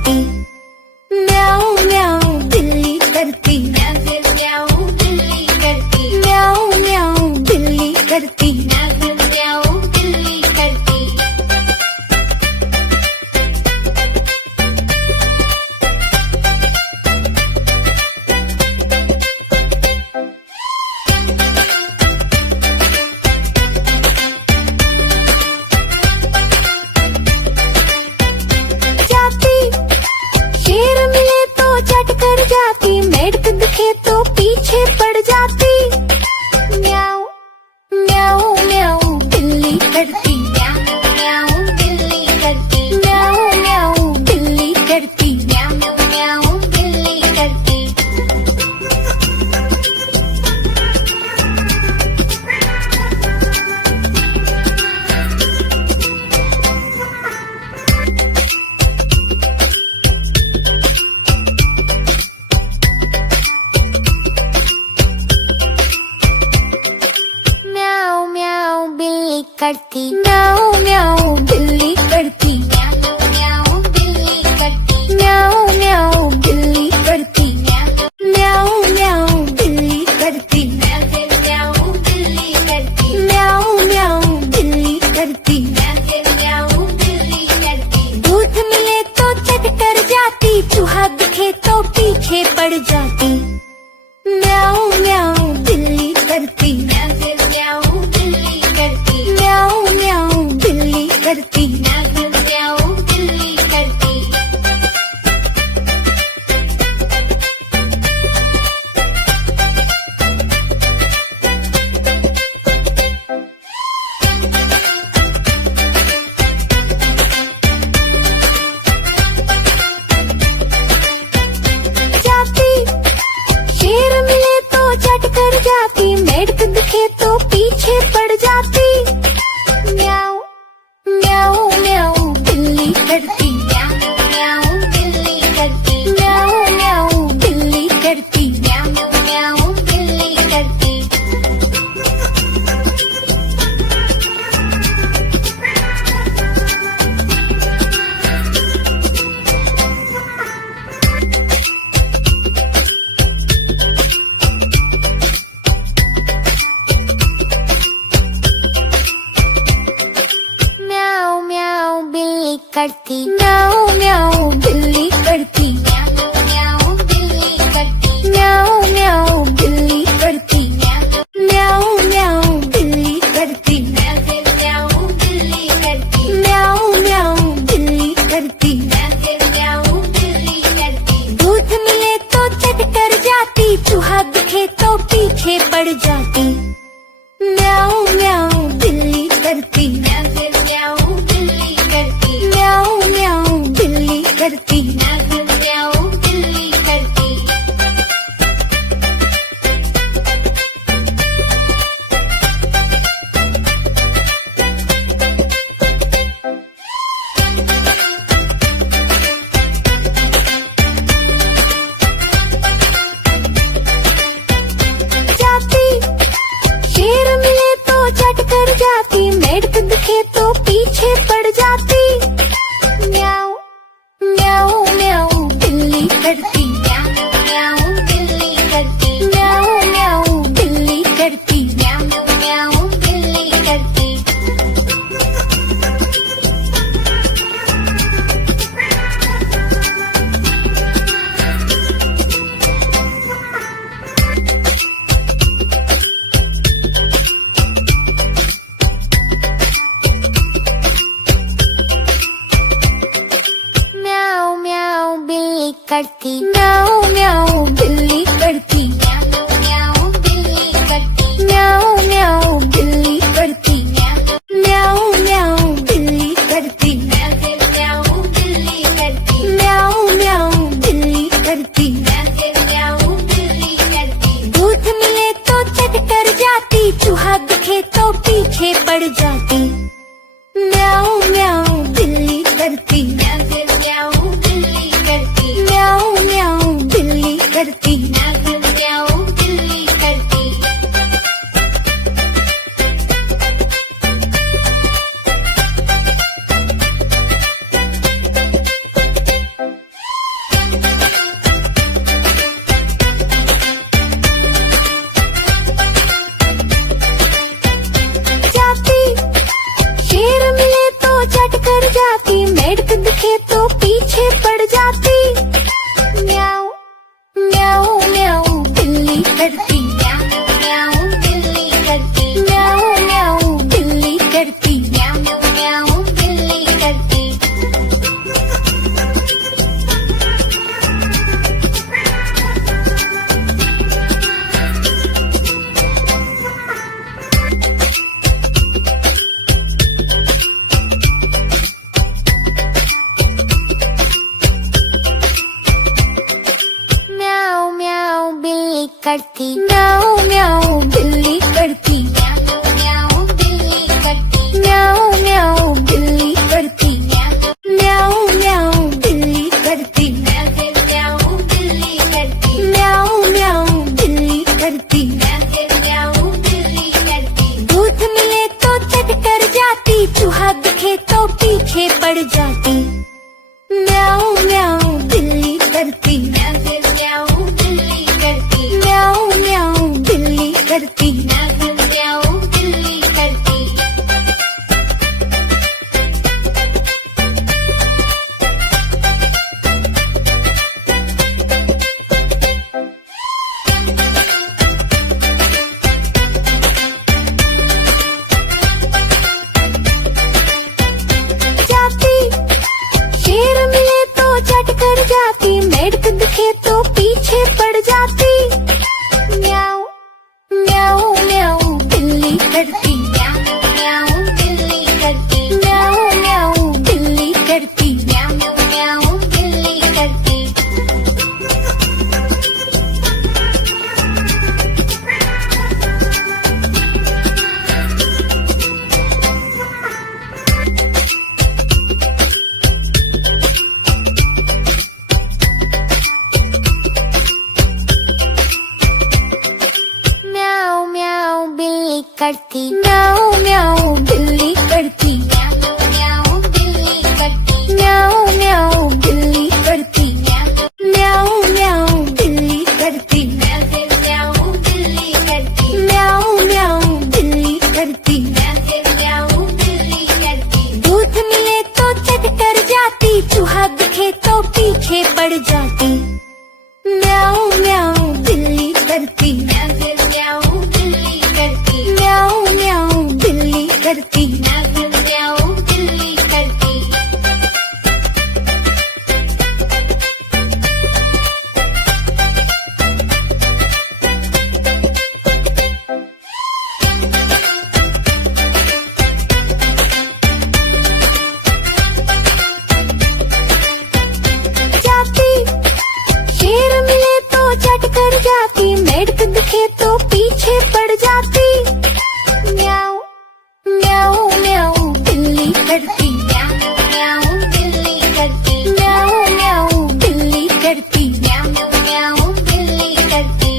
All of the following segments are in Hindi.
जाती। म्याऊं म्याऊं बिल्ली करती, म्याऊं बिल्ली करती, म्याऊं म्याऊं बिल्ली करती, म्याऊं बिल्ली करती। जाती मेढक दिखे तो पीछे पड़ जाती। म्याऊं म्याऊं म्याऊं बिल्ली करती, म्याऊं म्याऊं बिल्ली करती, म्याऊं म्याऊं बिल्ली करती, म्याऊं म्याऊं बिल्ली करती। करती म्याऊं म्याऊं बिल्ली करती, म्याऊं म्याऊं बिल्ली करती, म्याऊं म्याऊं बिल्ली करती, म्याऊं म्याऊं बिल्ली करती, म्याऊं बिल्ली करती, म्याऊं म्याऊं बिल्ली करती, म्याऊं बिल्ली करती। दूध मिले तो चट कर जाती, चूहा दिखे तो पीछे पड़ जाती। म्याऊं म्याऊं बिल्ली करती, म्याऊं बिल्ली करती, म्याऊं म्याऊं बिल्ली करती, म्याऊं बिल्ली करती। जाती शेर मिले तो चट कर जाती, मेढक दिखे तो पीछे पड़ जाती। म्याऊं म्याऊं म्याऊं बिल्ली करती, म्याऊं म्याऊं बिल्ली करती, म्याऊं म्याऊं बिल्ली करती, म्याऊं म्याऊं बिल्ली करती। म्याऊं म्याऊं बिल्ली करती, म्याऊं म्याऊं बिल्ली करती, म्याऊं म्याऊं बिल्ली करती, म्याऊं म्याऊं बिल्ली करती, म्याऊं म्याऊं बिल्ली करती, म्याऊं बिल्ली करती, म्याऊं म्याऊं बिल्ली करती, म्याऊं बिल्ली करती। दूध मिले तो चट कर जाती, चूहा दिखे तो पीछे पड़ जाती। म्याऊं म्याऊं बिल्ली करती, म्याऊं बिल्ली करती, म्याऊं म्याऊं बिल्ली करती, म्याऊं बिल्ली करती। जाती शेर मिले तो चट कर जाती, मेढक दिखे तो पीछे पड़ जाती। म्याऊं म्याऊं म्याऊं बिल्ली करती, म्याऊं म्याऊं बिल्ली करती, म्याऊं म्याऊं बिल्ली करती, म्याऊं म्याऊं बिल्ली करती। म्याऊं म्याऊं बिल्ली करती, म्याऊं म्याऊं बिल्ली करती, म्याऊं म्याऊं बिल्ली करती, म्याऊं म्याऊं बिल्ली करती, म्याऊं म्याऊं बिल्ली करती, म्याऊं बिल्ली करती, म्याऊं म्याऊं बिल्ली करती, म्याऊं बिल्ली करती। दूध मिले तो चट कर जाती, चूहा दिखे तो पीछे पड़ जाती। म्याऊं म्याऊं बिल्ली करती, म्याऊं बिल्ली करती, म्याऊं म्याऊं बिल्ली करती, म्याऊं करती म्याऊं म्याऊं बिल्ली करती म्याऊं म्याऊं बिल्ली करती म्याऊं म्याऊं बिल्ली करती म्याऊं म्याऊं बिल्ली करती म्याऊं बिल्ली करती म्याऊं म्याऊं बिल्ली करती म्याऊं बिल्ली करती दूध मिले तो चट कर जाती चूहा दिखे तो पीछे पड़ जाती म्याऊं म्याऊं बिल्ली करती म्याऊं बिल्ली करती म्याऊं म्याऊं बिल्ली करती म्याऊं बिल्ली करती जाती शेर मिले तो चट कर जाती मेढक दिखे तो पीछे पड़ जाती म्याऊं म्याऊं म्याऊं बिल्ली करती म्याऊं म्याऊं बिल्ली करती म्याऊं म्याऊं बिल्ली करती म्याऊं म्याऊं बिल्ली करती म्याऊं म्याऊं बिल्ली करती म्याऊं म्याऊं बिल्ली करती म्याऊं म्याऊं बिल्ली करती म्याऊं म्याऊं बिल्ली करती म्याऊं म्याऊं बिल्ली करती म्याऊं बिल्ली करती म्याऊं म्याऊं बिल्ली करती म्याऊं बिल्ली करती दूध मिले तो चट कर जाती चूहा दिखे तो पीछे पड़ जाती म्याऊं म्याऊं बिल्ली करती म्याऊं बिल्ली करती म्याऊं म्याऊं बिल्ली करती म्याऊं बिल्ली करती जाती शेर मिले तो चट कर जाती मेढक दिखे तो पीछे पड़ जाती म्याऊं म्याऊं म्याऊं बिल्ली करती म्याऊं म्याऊं बिल्ली करती म्याऊं म्याऊं बिल्ली करती म्याऊं म्याऊं बिल्ली करती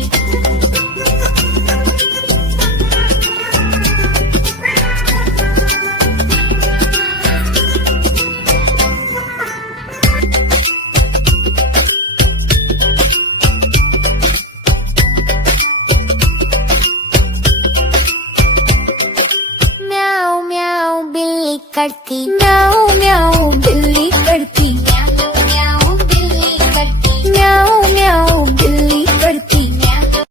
म्याऊं म्याऊं बिल्ली करती म्याऊं म्याऊं बिल्ली करती